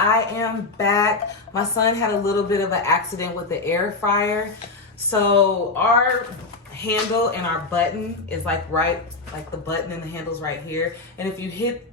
I am back. My son had a little bit of an accident with the air fryer. So our handle and our button is like the button and the handle's right here. And if you hit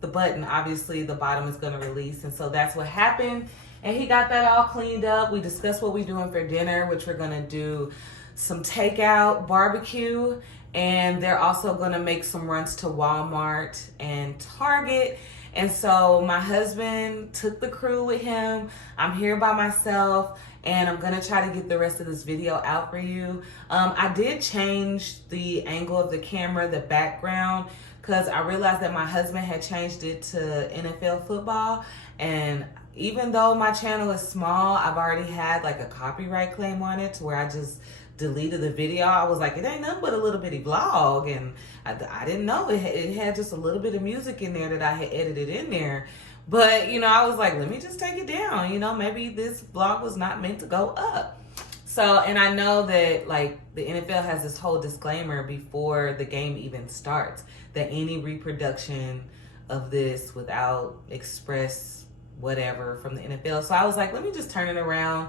the button, obviously the bottom is gonna release. And so that's what happened. And he got that all cleaned up. We discussed what we're doing for dinner, which we're gonna do some takeout barbecue. And they're also gonna make some runs to Walmart and Target. And so my husband took the crew with him. I'm here by myself, and I'm gonna try to get the rest of this video out for you. I did change the angle of the camera, the background, because I realized that my husband had changed it to NFL football. And even though my channel is small, I've already had like a copyright claim on it to where I just deleted the video. I was like, it ain't nothing but a little bitty vlog, and I didn't know it had just a little bit of music in there that I had edited in there. But you know, I was like, let me just take it down. You know, maybe this vlog was not meant to go up. So, and I know that like the NFL has this whole disclaimer before the game even starts that any reproduction of this without express whatever from the NFL. So I was like, let me just turn it around.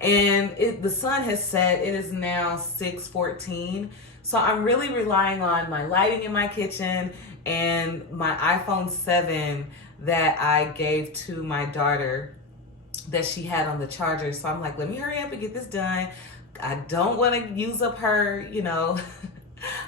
And the sun has set. It is now 6:14. So I'm really relying on my lighting in my kitchen and my iPhone 7 that I gave to my daughter that she had on the charger. So I'm like, let me hurry up and get this done. I don't want to use up her, you know,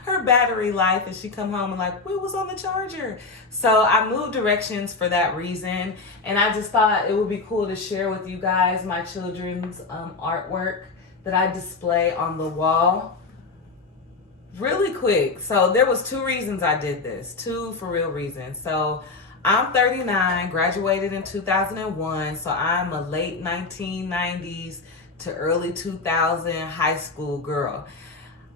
her battery life, and she come home and like, what was on the charger? So I moved directions for that reason, and I just thought it would be cool to share with you guys my children's artwork that I display on the wall really quick. So there was two reasons I did this, two for real reasons. So I'm 39, graduated in 2001, so I'm a late 1990s to early 2000 high school girl.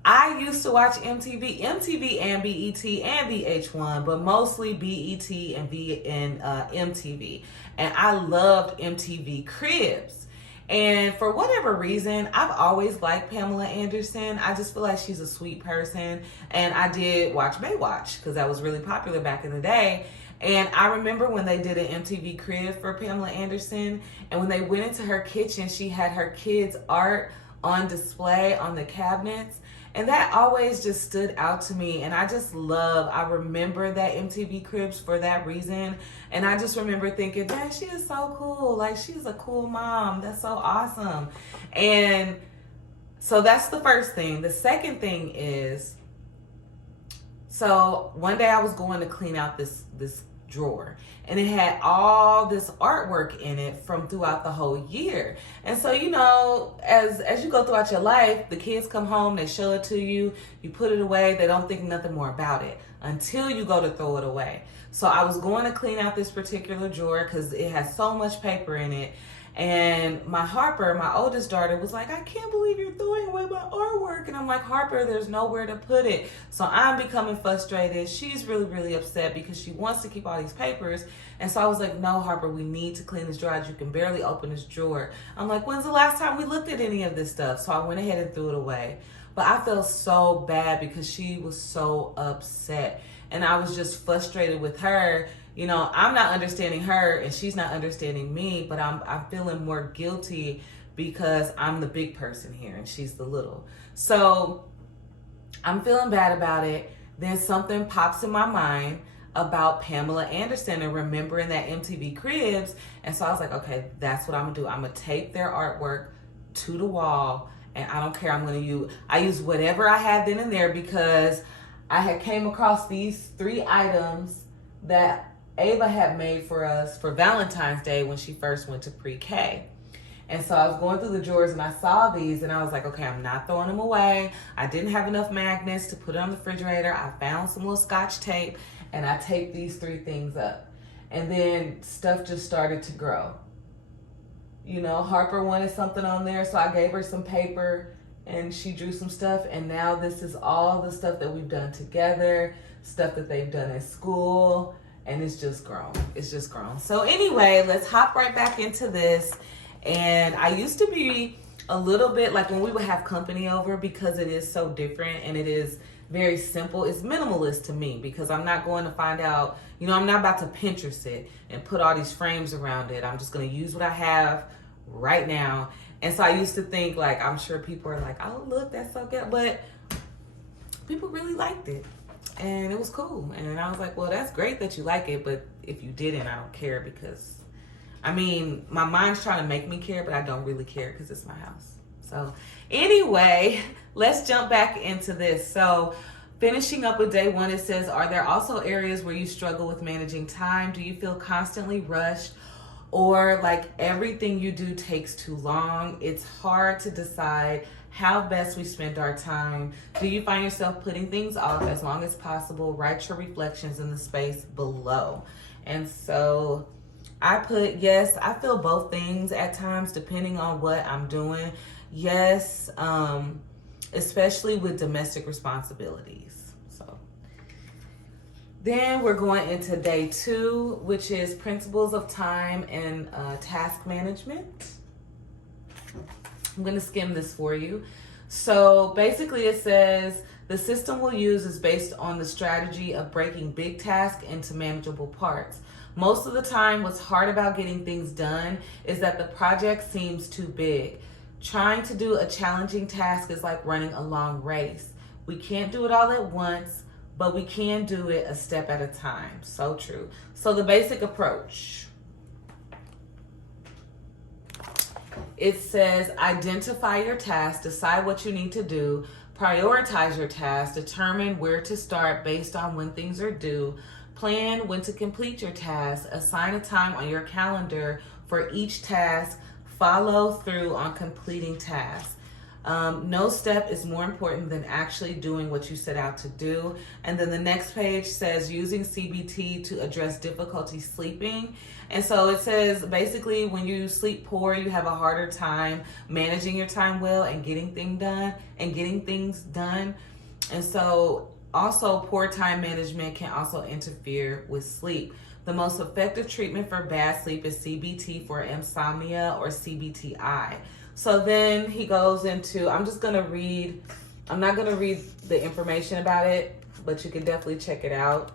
I used to watch MTV and BET and VH1, but mostly BET and MTV. And I loved MTV Cribs. And for whatever reason, I've always liked Pamela Anderson. I just feel like she's a sweet person. And I did watch Baywatch because that was really popular back in the day. And I remember when they did an MTV Crib for Pamela Anderson, and when they went into her kitchen, she had her kids' art on display on the cabinets. And that always just stood out to me. And I remember that MTV Cribs for that reason. And I just remember thinking, man, she is so cool. Like, she's a cool mom. That's so awesome. And so that's the first thing. The second thing is, so one day I was going to clean out this drawer, and it had all this artwork in it from throughout the whole year. And so, you know, as you go throughout your life, the kids come home, they show it to you, you put it away, they don't think nothing more about it until you go to throw it away. So I was going to clean out this particular drawer because it has so much paper in it. And my Harper, my oldest daughter, was like, I can't believe you're throwing away my artwork. And I'm like, Harper, there's nowhere to put it. So I'm becoming frustrated. She's really, really upset because she wants to keep all these papers. And so I was like, no, Harper, we need to clean this drawer out. You can barely open this drawer. I'm like, when's the last time we looked at any of this stuff? So I went ahead and threw it away. But I felt so bad because she was so upset. And I was just frustrated with her. You know, I'm not understanding her and she's not understanding me, but I'm feeling more guilty because I'm the big person here and she's the little. So I'm feeling bad about it. Then something pops in my mind about Pamela Anderson and remembering that MTV Cribs. And so I was like, okay, that's what I'm gonna do. I'm gonna tape their artwork to the wall, and I don't care. I use whatever I had then and there because I had came across these 3 items that Ava had made for us for Valentine's Day when she first went to pre-K. And so I was going through the drawers and I saw these and I was like, okay, I'm not throwing them away. I didn't have enough magnets to put it on the refrigerator. I found some little Scotch tape and I taped these 3 things up. And then stuff just started to grow. You know, Harper wanted something on there, so I gave her some paper and she drew some stuff. And now this is all the stuff that we've done together, stuff that they've done at school. And it's just grown. It's just grown. So anyway, let's hop right back into this. And I used to be a little bit like when we would have company over, because it is so different and it is very simple. It's minimalist to me because I'm not going to find out, I'm not about to Pinterest it and put all these frames around it. I'm just going to use what I have right now. And so I used to think, like, I'm sure people are like, oh, look, that's so good. But people really liked it. And it was cool. And I was like, well, that's great that you like it. But if you didn't, I don't care because, my mind's trying to make me care, but I don't really care because it's my house. So anyway, let's jump back into this. So finishing up with day 1, it says, are there also areas where you struggle with managing time? Do you feel constantly rushed? Or like everything you do takes too long? It's hard to decide how best we spend our time. Do you find yourself putting things off as long as possible? Write your reflections in the space below. And so I put, yes, I feel both things at times depending on what I'm doing. Yes, especially with domestic responsibilities. Then we're going into day 2, which is principles of time and task management. I'm going to skim this for you. So basically it says the system we'll use is based on the strategy of breaking big tasks into manageable parts. Most of the time, what's hard about getting things done is that the project seems too big. Trying to do a challenging task is like running a long race. We can't do it all at once, but we can do it a step at a time. So true. So the basic approach. It says identify your tasks, decide what you need to do, prioritize your tasks, determine where to start based on when things are due, plan when to complete your task, assign a time on your calendar for each task, follow through on completing tasks. No step is more important than actually doing what you set out to do. And then the next page says using CBT to address difficulty sleeping. And so it says basically when you sleep poor, you have a harder time managing your time well and getting things done. And so also poor time management can also interfere with sleep. The most effective treatment for bad sleep is CBT for insomnia or CBTI. So then he goes into, I'm not going to read the information about it, but you can definitely check it out.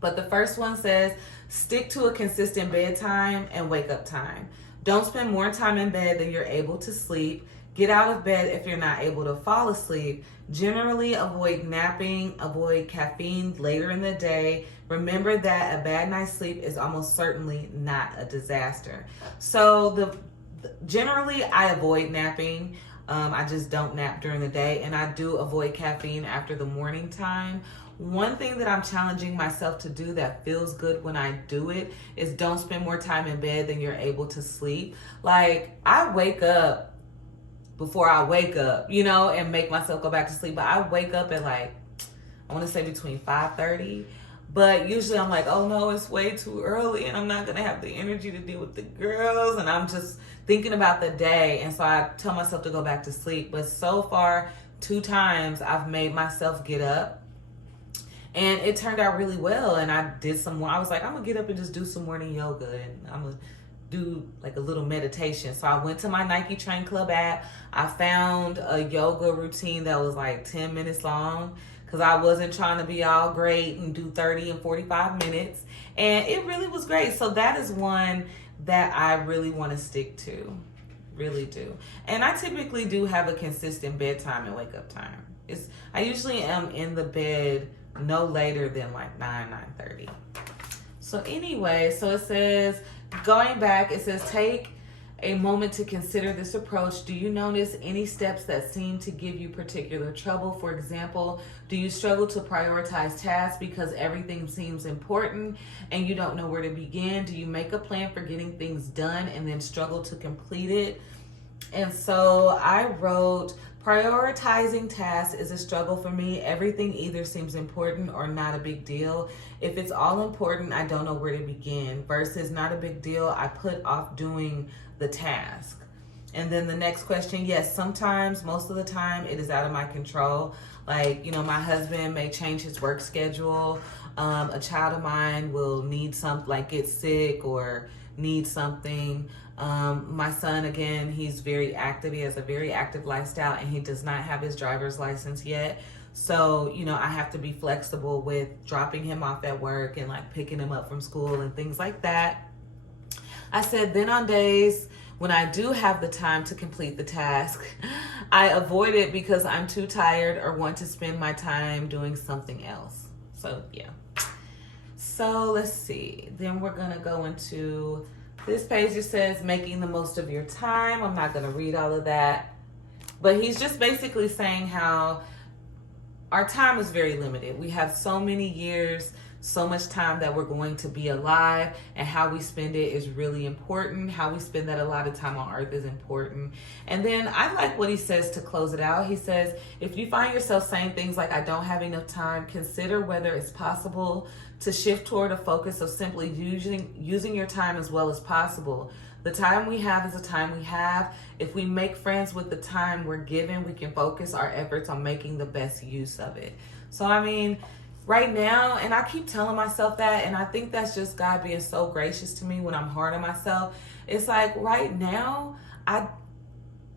But the first one says, stick to a consistent bedtime and wake up time. Don't spend more time in bed than you're able to sleep. Get out of bed if you're not able to fall asleep. Generally avoid napping, avoid caffeine later in the day. Remember that a bad night's sleep is almost certainly not a disaster. So generally, I avoid napping. I just don't nap during the day, and I do avoid caffeine after the morning time. One thing that I'm challenging myself to do that feels good when I do it is don't spend more time in bed than you're able to sleep. Like, I wake up before I wake up, and make myself go back to sleep. But I wake up at I want to say between 5:30. But usually I'm like, oh no, it's way too early and I'm not going to have the energy to deal with the girls. And I'm just thinking about the day. And so I tell myself to go back to sleep. But so far, 2 times I've made myself get up. And it turned out really well. And I did some more. I was like, I'm going to get up and just do some morning yoga. And I'm going to do like a little meditation. So I went to my Nike Train Club app. I found a yoga routine that was like 10 minutes long, because I wasn't trying to be all great and do 30 and 45 minutes. And it really was great. So that is one that I really want to stick to. Really do. And I typically do have a consistent bedtime and wake up time. I usually am in the bed no later than like 9:30. So anyway, so it says, going back, it says take a moment to consider this approach. Do you notice any steps that seem to give you particular trouble? For example, do you struggle to prioritize tasks because everything seems important and you don't know where to begin? Do you make a plan for getting things done and then struggle to complete it? And so I wrote, prioritizing tasks is a struggle for me. Everything either seems important or not a big deal. If it's all important, I don't know where to begin. Versus not a big deal, I put off doing the task. And then the next question, yes, sometimes, most of the time, it is out of my control. Like, my husband may change his work schedule. A child of mine will need something, like get sick or need something. My son, again, he's very active. He has a very active lifestyle and he does not have his driver's license yet. So, you know, I have to be flexible with dropping him off at work and like picking him up from school and things like that. I said, then on days when I do have the time to complete the task, I avoid it because I'm too tired or want to spend my time doing something else. So, yeah. So, let's see. Then we're going to go into this page. It says making the most of your time. I'm not going to read all of that. But he's just basically saying how our time is very limited. We have so many years, so much time that we're going to be alive, and how we spend it is really important. How we spend that a lot of time on earth is important. And then I like what he says to close it out. He says, if you find yourself saying things like, I don't have enough time, consider whether it's possible to shift toward a focus of simply using your time as well as possible. The time we have is the time we have. If we make friends with the time we're given, we can focus our efforts on making the best use of it. So, I mean, right now, and I keep telling myself that, and I think that's just God being so gracious to me when I'm hard on myself. It's like right now, I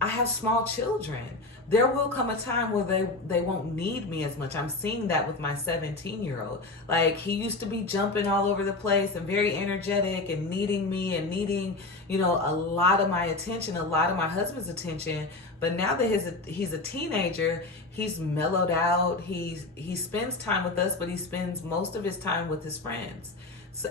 have small children. There will come a time where they won't need me as much. I'm seeing that with my 17-year-old. Like, he used to be jumping all over the place and very energetic and needing me and needing, you know, a lot of my attention, a lot of my husband's attention. But now that he's a teenager, he's mellowed out. He spends time with us, but he spends most of his time with his friends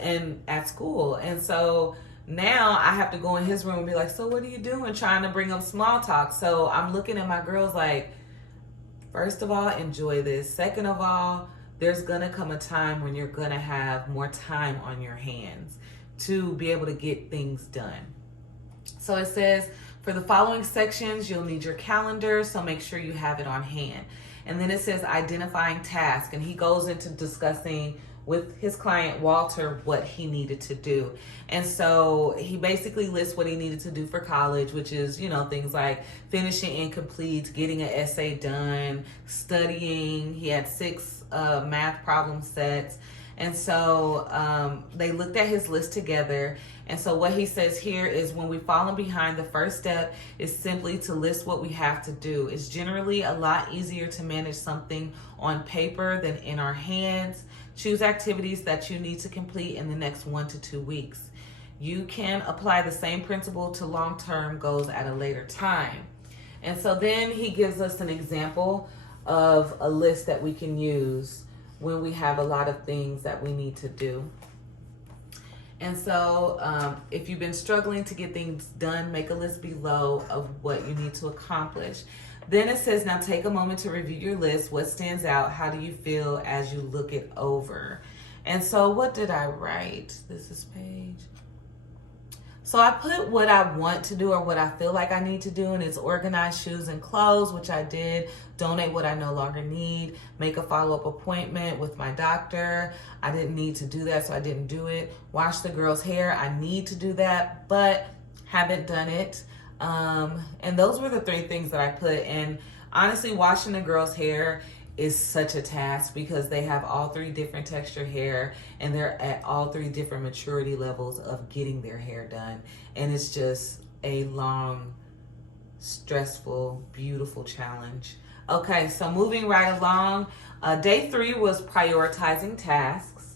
and at school. And so now I have to go in his room and be like, so what are you doing? Trying to bring up small talk. So I'm looking at my girls like, first of all, enjoy this. Second of all, there's going to come a time when you're going to have more time on your hands to be able to get things done. So it says, for the following sections, you'll need your calendar, so make sure you have it on hand. And then it says identifying tasks, and he goes into discussing with his client, Walter, what he needed to do. And so he basically lists what he needed to do for college, which is, you know, things like finishing incomplete, getting an essay done, studying. He had 6 math problem sets. And so they looked at his list together. And so what he says here is, when we've fallen behind, the first step is simply to list what we have to do. It's generally a lot easier to manage something on paper than in our hands. Choose activities that you need to complete in the next 1 to 2 weeks. You can apply the same principle to long-term goals at a later time. And so then he gives us an example of a list that we can use when we have a lot of things that we need to do. And so if you've been struggling to get things done, make a list below of what you need to accomplish. Then it says, now take a moment to review your list. What stands out? How do you feel as you look it over? And so what did I write? This is page. So I put what I want to do or what I feel like I need to do, and it's organize shoes and clothes, which I did. Donate what I no longer need. Make a follow-up appointment with my doctor. I didn't need to do that, so I didn't do it. Wash the girl's hair. I need to do that, but haven't done it. And those were the 3 things that I put. And honestly, washing the girl's hair is such a task because they have all 3 different texture hair, and they're at all 3 different maturity levels of getting their hair done. And it's just a long, stressful, beautiful challenge. Okay, so moving right along, day 3 was prioritizing tasks.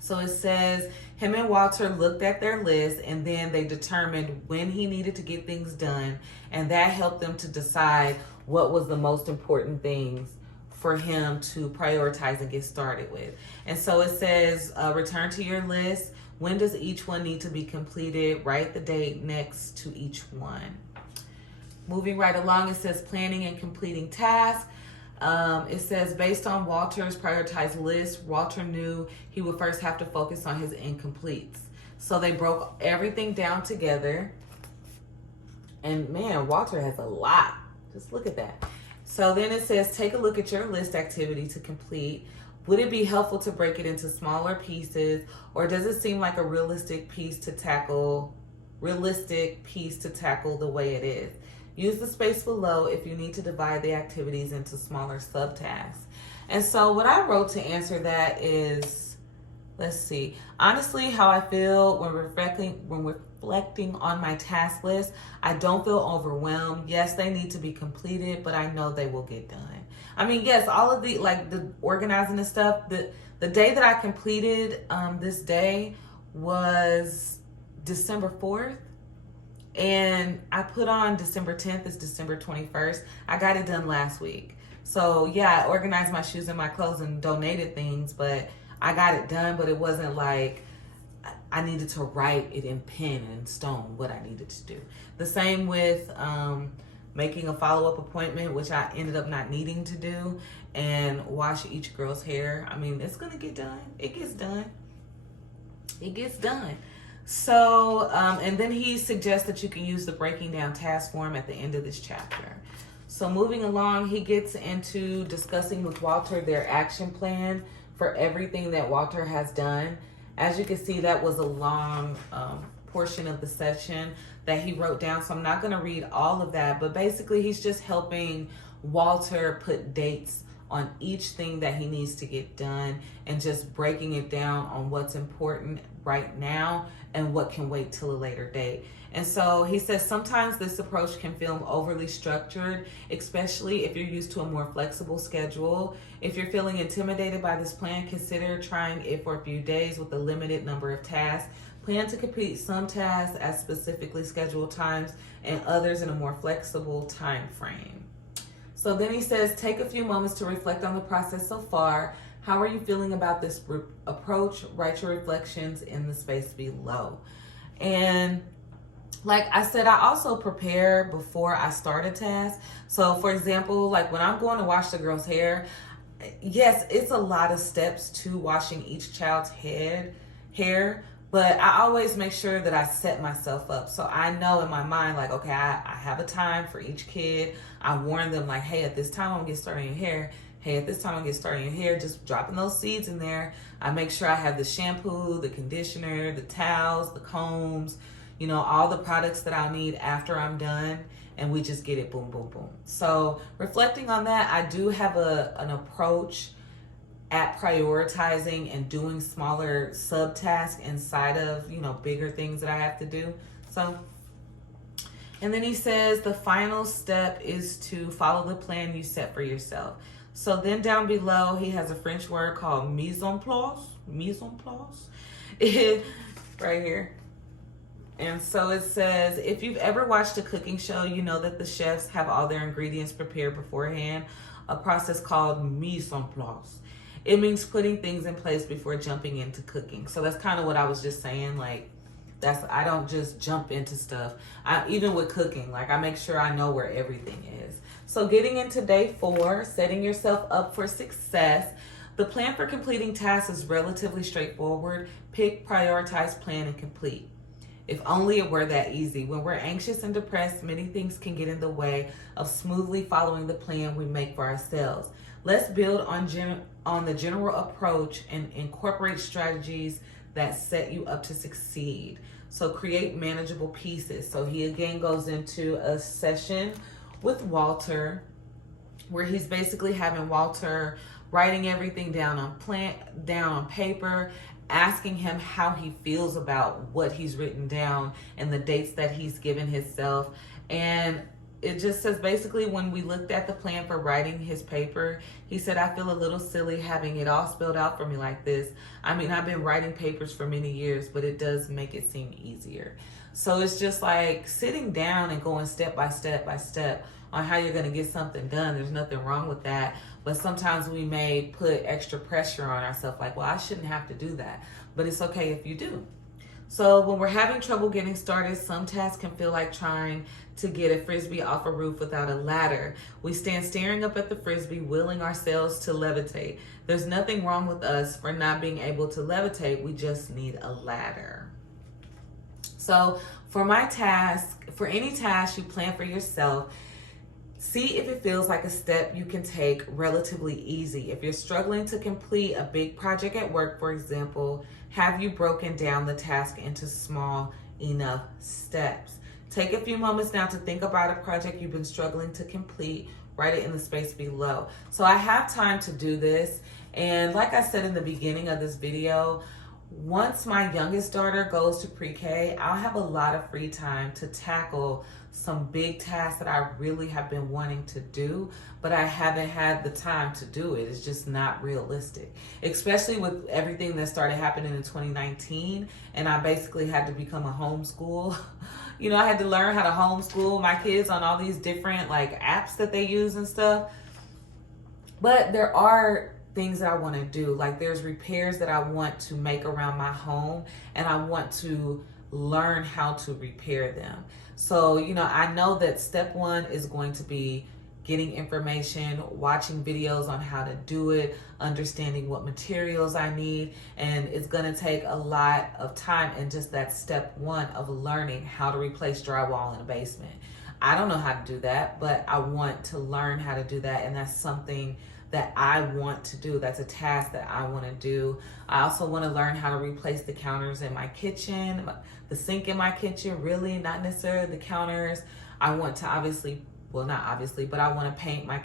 So it says, him and Walter looked at their list, and then they determined when he needed to get things done, and that helped them to decide what was the most important things for him to prioritize and get started with. And so it says, return to your list. When does each one need to be completed? Write the date next to each one. Moving right along, it says planning and completing tasks. It says, based on Walter's prioritized list, Walter knew he would first have to focus on his incompletes. So they broke everything down together. And man, Walter has a lot. Just look at that. So then it says, take a look at your list activity to complete. Would it be helpful to break it into smaller pieces, or does it seem like a realistic piece to tackle the way it is? Use the space below if you need to divide the activities into smaller subtasks. And so what I wrote to answer that is, Let's see. Honestly, how I feel when reflecting on my task list, I don't feel overwhelmed. Yes, they need to be completed, but I know they will get done. I mean, yes, all of the like the organizing and stuff. The day that I completed this day was December 4th. And I put on December 10th, it's December 21st. I got it done last week. So yeah, I organized my shoes and my clothes and donated things, but I got it done, but it wasn't like I needed to write it in pen and in stone what I needed to do. The same with making a follow-up appointment, which I ended up not needing to do, and wash each girl's hair. I mean, it's gonna get done. It gets done. It gets done. So, and then he suggests that you can use the breaking down task form at the end of this chapter. So moving along, he gets into discussing with Walter their action plan for everything that Walter has done. As you can see, that was a long portion of the session that he wrote down. So I'm not going to read all of that, but basically he's just helping Walter put dates on each thing that he needs to get done and just breaking it down on what's important right now and what can wait till a later date. And so he says sometimes this approach can feel overly structured, especially if you're used to a more flexible schedule. If you're feeling intimidated by this plan, consider trying it for a few days with a limited number of tasks. Plan to complete some tasks at specifically scheduled times and others in a more flexible time frame. So then he says, take a few moments to reflect on the process so far. How are you feeling about this approach? Write your reflections in the space below. And like I said, I also prepare before I start a task. So for example, like when I'm going to wash the girl's hair, yes, it's a lot of steps to washing each child's hair, but I always make sure that I set myself up. So I know in my mind, like, okay, I have a time for each kid. I warn them like, hey, at this time I'm gonna get started on your hair. Hey, at this time I'm gonna get started on your hair. Just dropping those seeds in there. I make sure I have the shampoo, the conditioner, the towels, the combs, you know, all the products that I'll need after I'm done. And we just get it boom, boom, boom. So reflecting on that, I do have an approach at prioritizing and doing smaller subtasks inside of, you know, bigger things that I have to do. So, and then he says the final step is to follow the plan you set for yourself. So then down below, he has a French word called mise en place, right here. And so it says, if you've ever watched a cooking show, you know that the chefs have all their ingredients prepared beforehand, a process called mise en place. It means putting things in place before jumping into cooking. So that's kind of what I was just saying. Like, I don't just jump into stuff. Even with cooking, like I make sure I know where everything is. So getting into day 4, setting yourself up for success. The plan for completing tasks is relatively straightforward. Pick, prioritize, plan, and complete. If only it were that easy. When we're anxious and depressed, many things can get in the way of smoothly following the plan we make for ourselves. Let's build on the general approach and incorporate strategies that set you up to succeed. So create manageable pieces. So he again goes into a session with Walter where he's basically having Walter writing everything down on paper, asking him how he feels about what he's written down and the dates that he's given himself. And it just says basically when we looked at the plan for writing his paper, he said, I feel a little silly having it all spelled out for me like this. I mean, I've been writing papers for many years, but it does make it seem easier. So it's just like sitting down and going step by step on how you're going to get something done. There's nothing wrong with that. But sometimes we may put extra pressure on ourselves like, well, I shouldn't have to do that. But it's okay if you do. So when we're having trouble getting started, some tasks can feel like trying to get a frisbee off a roof without a ladder. We stand staring up at the frisbee, willing ourselves to levitate. There's nothing wrong with us for not being able to levitate. We just need a ladder. So for any task you plan for yourself, see if it feels like a step you can take relatively easy. If you're struggling to complete a big project at work, for example, have you broken down the task into small enough steps? Take a few moments now to think about a project you've been struggling to complete. Write it in the space below. So I have time to do this. And like I said in the beginning of this video, once my youngest daughter goes to pre-K, I'll have a lot of free time to tackle some big tasks that I really have been wanting to do, but I haven't had the time to do it. It's just not realistic, especially with everything that started happening in 2019. And I basically had to become a homeschool. You know, I had to learn how to homeschool my kids on all these different like apps that they use and stuff. But there are things that I want to do. Like there's repairs that I want to make around my home, and I want to learn how to repair them. So, you know, I know that step one is going to be getting information, watching videos on how to do it, understanding what materials I need, and it's going to take a lot of time in just that step one of learning how to replace drywall in a basement. I don't know how to do that, but I want to learn how to do that, and that's something that I want to do. That's a task that I want to do. I also want to learn how to replace the counters in my kitchen, the sink in my kitchen, really, not necessarily the counters. I want to obviously, well, not obviously, but I want to paint my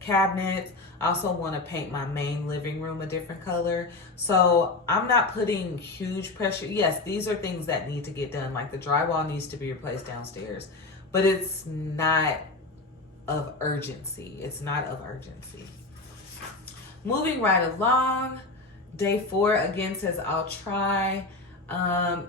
cabinets. I also want to paint my main living room a different color. So I'm not putting huge pressure. Yes, these are things that need to get done. Like the drywall needs to be replaced downstairs, but it's not of urgency. It's not of urgency. Moving right along, day 4 again says I'll try.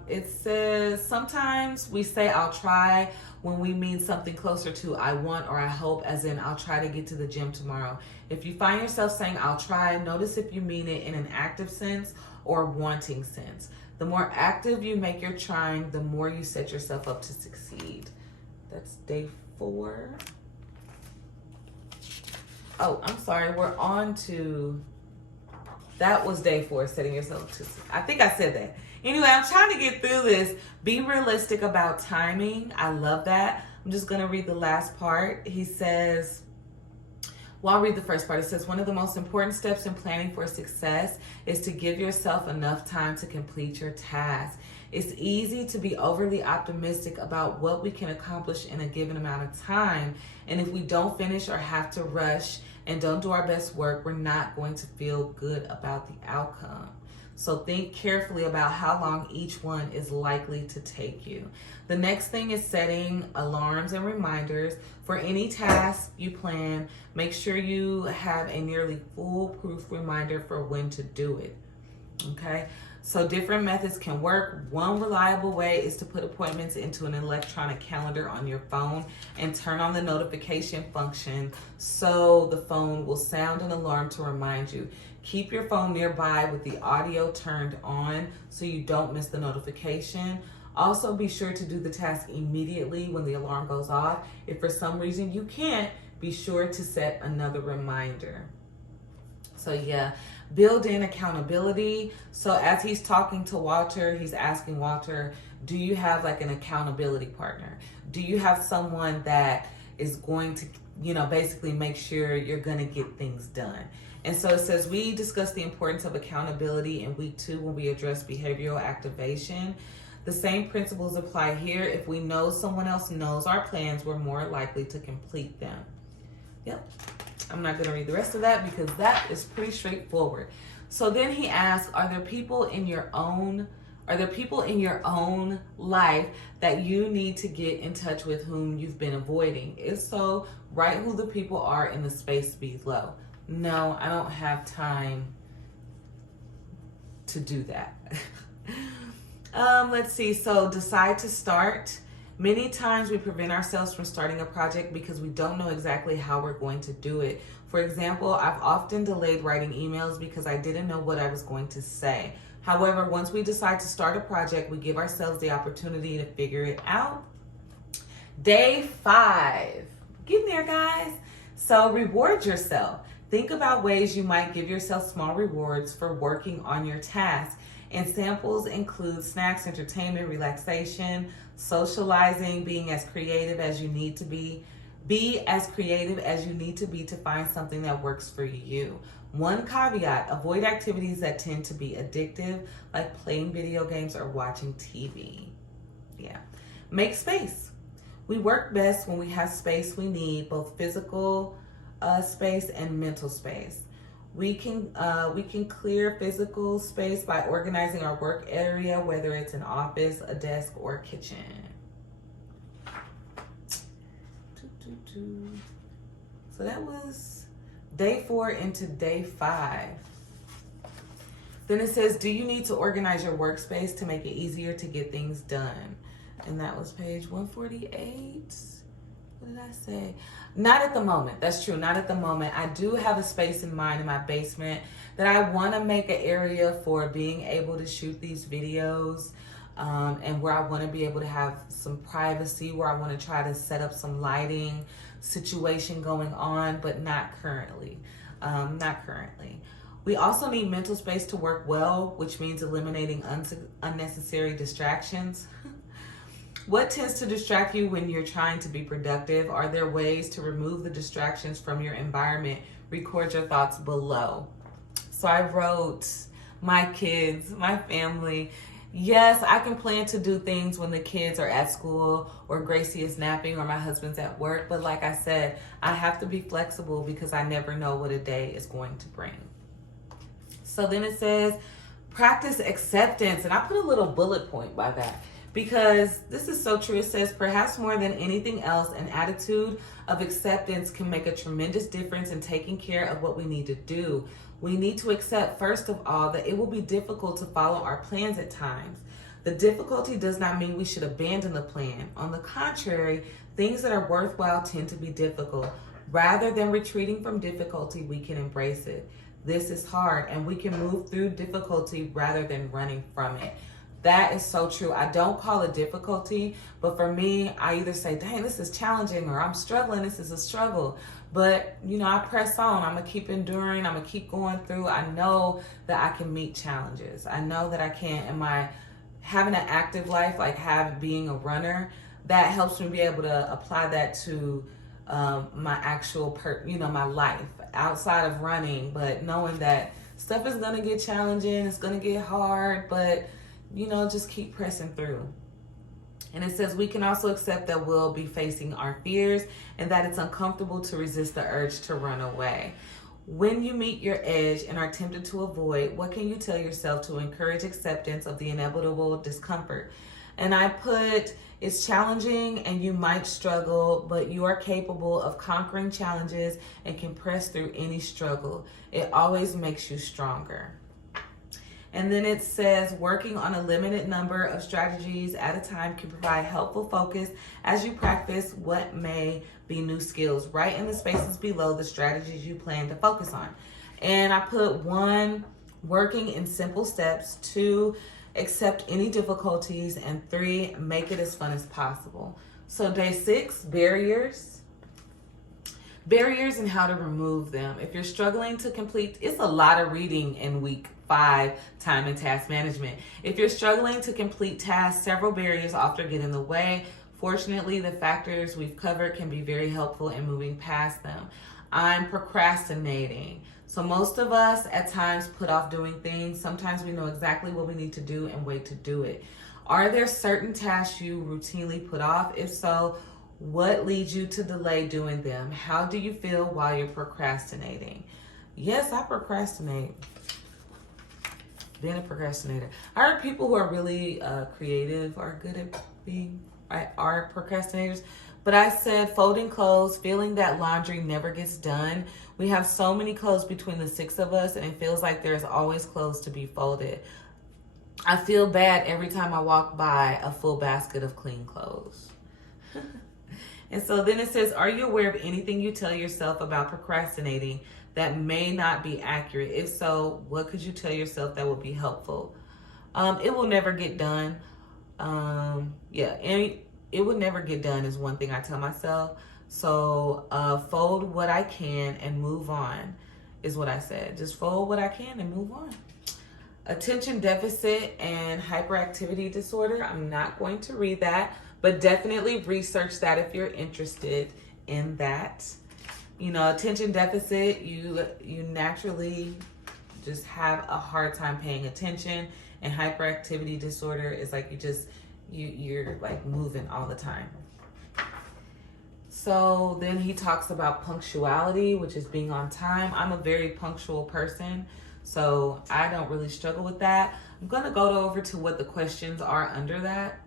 It says sometimes we say I'll try when we mean something closer to I want or I hope, as in I'll try to get to the gym tomorrow. If you find yourself saying I'll try, notice if you mean it in an active sense or wanting sense. The more active you make your trying, the more you set yourself up to succeed. That's day 4. Oh, I'm sorry. We're on to, that was day 4, setting yourself to, I think I said that. Anyway, I'm trying to get through this. Be realistic about timing. I love that. I'm just going to read the last part. He says, well, I'll read the first part. It says, one of the most important steps in planning for success is to give yourself enough time to complete your task. It's easy to be overly optimistic about what we can accomplish in a given amount of time. And if we don't finish or have to rush and don't do our best work, we're not going to feel good about the outcome. So think carefully about how long each one is likely to take you. The next thing is setting alarms and reminders for any task you plan. Make sure you have a nearly foolproof reminder for when to do it. Okay? So different methods can work. One reliable way is to put appointments into an electronic calendar on your phone and turn on the notification function so the phone will sound an alarm to remind you. Keep your phone nearby with the audio turned on so you don't miss the notification. Also, be sure to do the task immediately when the alarm goes off. If for some reason you can't, be sure to set another reminder. So yeah, build in accountability. So as he's talking to Walter, he's asking Walter, do you have like an accountability partner? Do you have someone that is going to, you know, basically make sure you're going to get things done? And so it says, we discussed the importance of accountability in week 2 when we address behavioral activation. The same principles apply here. If we know someone else knows our plans, we're more likely to complete them. Yep. I'm not going to read the rest of that because that is pretty straightforward. So then he asks, are there people in your own life that you need to get in touch with whom you've been avoiding? If so, write who the people are in the space below. No, I don't have time to do that. Let's see. So decide to start. Many times we prevent ourselves from starting a project because we don't know exactly how we're going to do it. For example, I've often delayed writing emails because I didn't know what I was going to say. However, once we decide to start a project, we give ourselves the opportunity to figure it out. Day 5. Get in there, guys. So reward yourself. Think about ways you might give yourself small rewards for working on your task. And samples include snacks, entertainment, relaxation, socializing, being as creative as you need to be. Be as creative as you need to be to find something that works for you. One caveat, avoid activities that tend to be addictive, like playing video games or watching TV. Yeah. Make space. We work best when we have space we need, both physical space and mental space. We can clear physical space by organizing our work area, whether it's an office, a desk, or a kitchen. So that was day 4 into day 5. Then it says, do you need to organize your workspace to make it easier to get things done? And that was page 148. What did I say? Not at the moment. That's true. Not at the moment. I do have a space in mind in my basement that I want to make an area for being able to shoot these videos, and where I want to be able to have some privacy, where I want to try to set up some lighting situation going on, but not currently. Not currently. We also need mental space to work well, which means eliminating unnecessary distractions. What tends to distract you when you're trying to be productive? Are there ways to remove the distractions from your environment? Record your thoughts below. So I wrote, my kids, my family. Yes, I can plan to do things when the kids are at school or Gracie is napping or my husband's at work. But like I said, I have to be flexible because I never know what a day is going to bring. So then it says, practice acceptance. And I put a little bullet point by that, because this is so true. It says, perhaps more than anything else, an attitude of acceptance can make a tremendous difference in taking care of what we need to do. We need to accept, first of all, that it will be difficult to follow our plans at times. The difficulty does not mean we should abandon the plan. On the contrary, things that are worthwhile tend to be difficult. Rather than retreating from difficulty, we can embrace it. This is hard, and we can move through difficulty rather than running from it. That is so true. I don't call it difficulty, but for me, I either say, dang, this is challenging, or I'm struggling, this is a struggle. But, you know, I press on. I'm going to keep enduring. I'm going to keep going through. I know that I can meet challenges. I know that I can. And my having an active life, like being a runner, that helps me be able to apply that to my actual, my life outside of running. But knowing that stuff is going to get challenging, it's going to get hard, but just keep pressing through. And it says we can also accept that we'll be facing our fears and that it's uncomfortable to resist the urge to run away. When you meet your edge and are tempted to avoid, what can you tell yourself to encourage acceptance of the inevitable discomfort? And I put, it's challenging and you might struggle, but you are capable of conquering challenges and can press through any struggle. It always makes you stronger. And then it says, working on a limited number of strategies at a time can provide helpful focus as you practice what may be new skills. Write in the spaces below the strategies you plan to focus on. And I put 1, working in simple steps. 2, accept any difficulties. And 3, make it as fun as possible. So day 6, barriers. Barriers and how to remove them. If you're struggling to complete, it's a lot of reading in week 5, time and task management. If you're struggling to complete tasks, several barriers often get in the way. Fortunately, the factors we've covered can be very helpful in moving past them. I'm procrastinating. So most of us at times put off doing things. Sometimes we know exactly what we need to do and wait to do it. Are there certain tasks you routinely put off? If so, what leads you to delay doing them? How do you feel while you're procrastinating? Yes, I procrastinate. Being a procrastinator. I heard people who are really creative are good at being, are procrastinators. But I said folding clothes, feeling that laundry never gets done. We have so many clothes between the 6 of us, and it feels like there's always clothes to be folded. I feel bad every time I walk by a full basket of clean clothes. And so then it says, are you aware of anything you tell yourself about procrastinating that may not be accurate? If so, what could you tell yourself that would be helpful? It will never get done. And it would never get done is one thing I tell myself. So fold what I can and move on is what I said. Just fold what I can and move on. Attention deficit and hyperactivity disorder. I'm not going to read that, but definitely research that if you're interested in that. Attention deficit, you naturally just have a hard time paying attention, and hyperactivity disorder is like you're like moving all the time. So then he talks about punctuality, which is being on time. I'm a very punctual person, so I don't really struggle with that. I'm going to go over to what the questions are under that,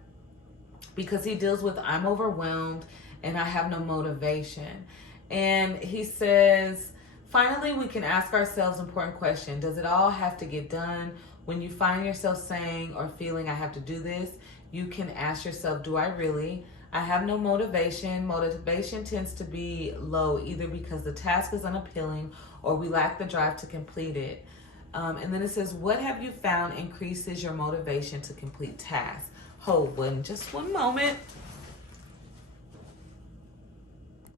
because he deals with I'm overwhelmed and I have no motivation. And he says, finally, we can ask ourselves an important question. Does it all have to get done? When you find yourself saying or feeling I have to do this, you can ask yourself, do I really? I have no motivation. Motivation tends to be low, either because the task is unappealing or we lack the drive to complete it. And then it says, what have you found increases your motivation to complete tasks? Hold on just one moment.